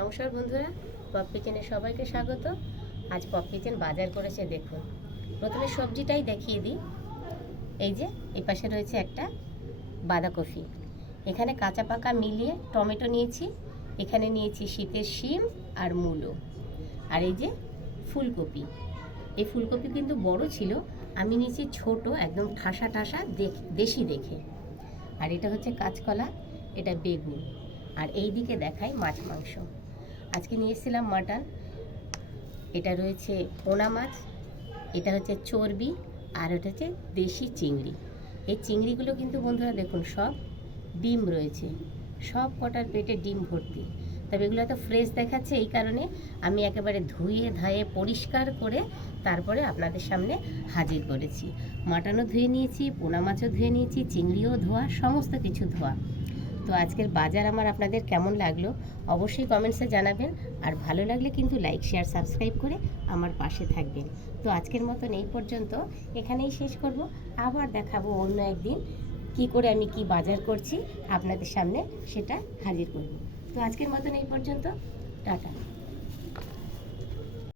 নমস্কার বন্ধুরা, পপ কিচেনে সবাইকে স্বাগত। আজ পপ কিচেন বাজার করেছে দেখুন। প্রথমে সবজিটাই দেখিয়ে দিই। এই যে এই পাশে রয়েছে একটা বাঁধাকপি, এখানে কাঁচা পাকা মিলিয়ে টমেটো নিয়েছি, এখানে নিয়েছি শীতের শিম আর মূলো, আর এই যে ফুলকপি। এই ফুলকপি কিন্তু বড় ছিল, আমি নিয়েছি ছোট, একদম ঠাসা ঠাসা দেশি দেখে। আর এটা হচ্ছে কাঁচকলা, এটা বেগুন, আর এই দিকে দেখাই মাছ মাংস। আজকে নিয়েছিলাম মাটন, এটা রয়েছে পোনা মাছ, এটা হচ্ছে চর্বি, আর এটা হচ্ছে দেশি চিংড়ি। এই চিংড়িগুলো কিন্তু বন্ধুরা দেখুন সব ডিম রয়েছে, সব কটার পেটে ডিম ভর্তি। তবে এগুলো তো ফ্রেশ দেখাচ্ছে, এই কারণে আমি একেবারে ধুয়ে ধায়ে পরিষ্কার করে তারপরে আপনাদের সামনে হাজির করেছি। মাটনও ধুয়ে নিয়েছি, পোনা মাছও ধুয়ে নিয়েছি, চিংড়িও ধোয়া, সমস্ত কিছু ধোয়া। তো আজকের বাজার আমার আপনাদের কেমন লাগলো অবশ্যই কমেন্টসে জানাবেন, আর ভালো লাগলে কিন্তু লাইক শেয়ার সাবস্ক্রাইব করে আমার পাশে থাকবেন। তো আজকের মতন এই পর্যন্ত, এখানেই শেষ করব। আবার দেখাবো অন্য একদিন কি করে আমি কি বাজার করছি, আপনাদের সামনে সেটা হাজির করব। তো আজকের মতন এই পর্যন্ত, টাটা।